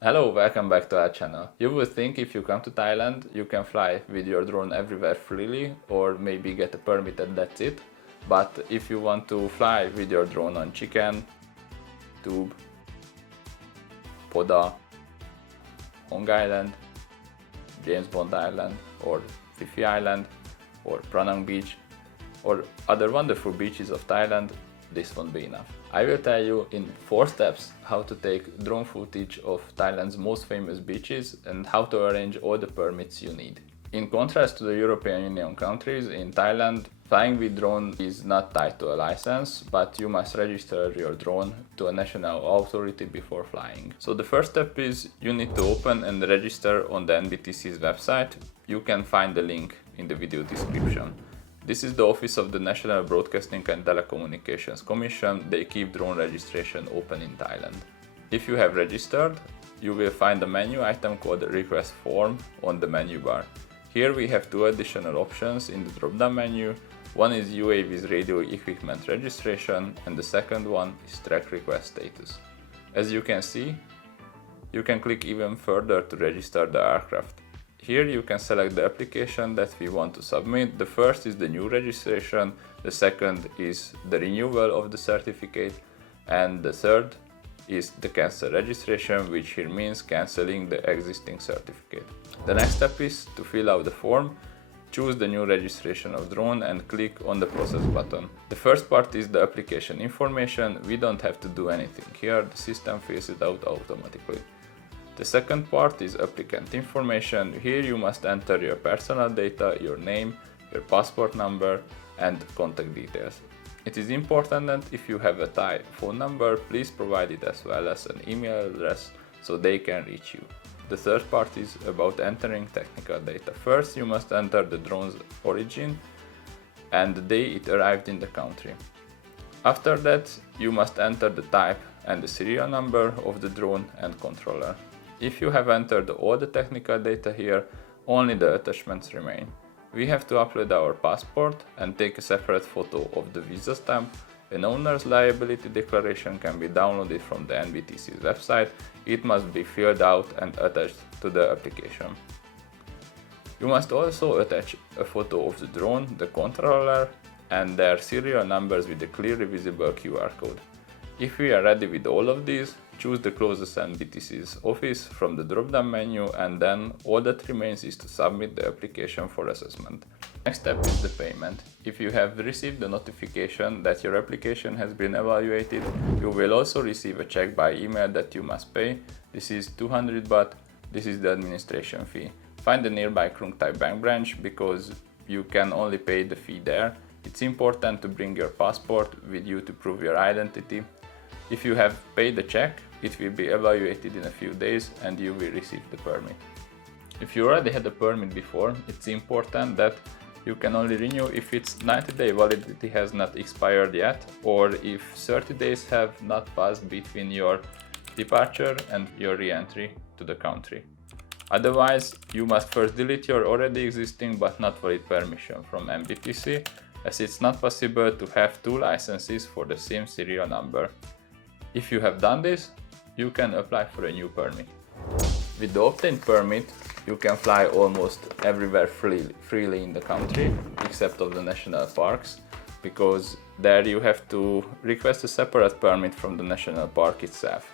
Hello, welcome back to our channel. You would think if you come to Thailand, you can fly with your drone everywhere freely or maybe get a permit and that's it. But if you want to fly with your drone on Chicken, Tup, Poda, Island, Poda Island or Railay Island or Phra Beach or other wonderful beaches of Thailand, this won't be enough. I will tell you in 4 steps how to take drone footage of Thailand's most famous beaches and how to arrange all the permits you need. In contrast to the European Union countries, in Thailand, flying with drone is not tied to a license, but you must register your drone to a national authority before flying. So the first step is you need to open and register on the NBTC's website. You can find the link in the video description. This is the office of the National Broadcasting and Telecommunications Commission. They keep drone registration open in Thailand. If you have registered, you will find a menu item called Request Form on the menu bar. Here we have 2 additional options in the drop-down menu. One is UAV's radio equipment registration and the second one is track request status. As you can see, you can click even further to register the aircraft. Here you can select the application that we want to submit. The first is the new registration, the second is the renewal of the certificate, and the third is the cancel registration, which here means cancelling the existing certificate. The next step is to fill out the form, choose the new registration of drone and click on the process button. The first part is the application information. We don't have to do anything here, the system fills it out automatically. The second part is applicant information. Here you must enter your personal data, your name, your passport number and contact details. It is important that if you have a Thai phone number, please provide it as well as an email address so they can reach you. The third part is about entering technical data. First, you must enter the drone's origin and the day it arrived in the country. After that, you must enter the type and the serial number of the drone and controller. If you have entered all the technical data here, only the attachments remain. We have to upload our passport and take a separate photo of the visa stamp. An owner's liability declaration can be downloaded from the NBTC's website. It must be filled out and attached to the application. You must also attach a photo of the drone, the controller and their serial numbers with a clearly visible QR code. If we are ready with all of these, choose the closest NBTC's office from the drop-down menu and then all that remains is to submit the application for assessment. Next step is the payment. If you have received the notification that your application has been evaluated, you will also receive a check by email that you must pay. This is 200 baht. This is the administration fee. Find the nearby Krung Thai bank branch because you can only pay the fee there. It's important to bring your passport with you to prove your identity. If you have paid the check, it will be evaluated in a few days and you will receive the permit. If you already had a permit before, it's important that you can only renew if its 90-day validity has not expired yet or if 30 days have not passed between your departure and your re-entry to the country. Otherwise, you must first delete your already existing but not valid permission from NBTC, as it's not possible to have 2 licenses for the same serial number. If you have done this, you can apply for a new permit. With the obtained permit, you can fly almost everywhere freely in the country, except of the national parks, because there you have to request a separate permit from the national park itself.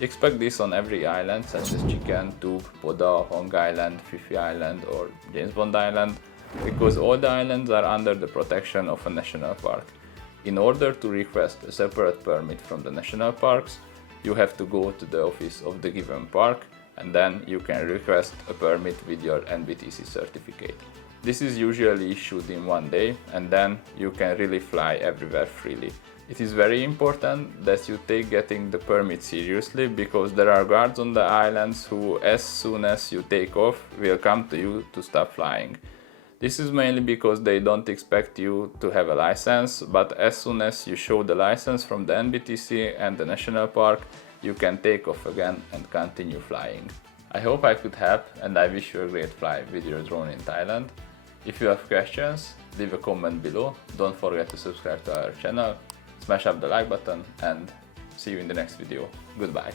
Expect this on every island, such as Chicken, Tup, Poda, Island, Phra Island or Poda Island, because all the islands are under the protection of a national park. In order to request a separate permit from the national parks, you have to go to the office of the given park and then you can request a permit with your NBTC certificate. This is usually issued in 1 day and then you can really fly everywhere freely. It is very important that you take getting the permit seriously because there are guards on the islands who, as soon as you take off, will come to you to stop flying. This is mainly because they don't expect you to have a license, but as soon as you show the license from the NBTC and the national park, you can take off again and continue flying. I hope I could help and I wish you a great flight with your drone in Thailand. If you have questions, leave a comment below. Don't forget to subscribe to our channel, smash up the like button and see you in the next video. Goodbye.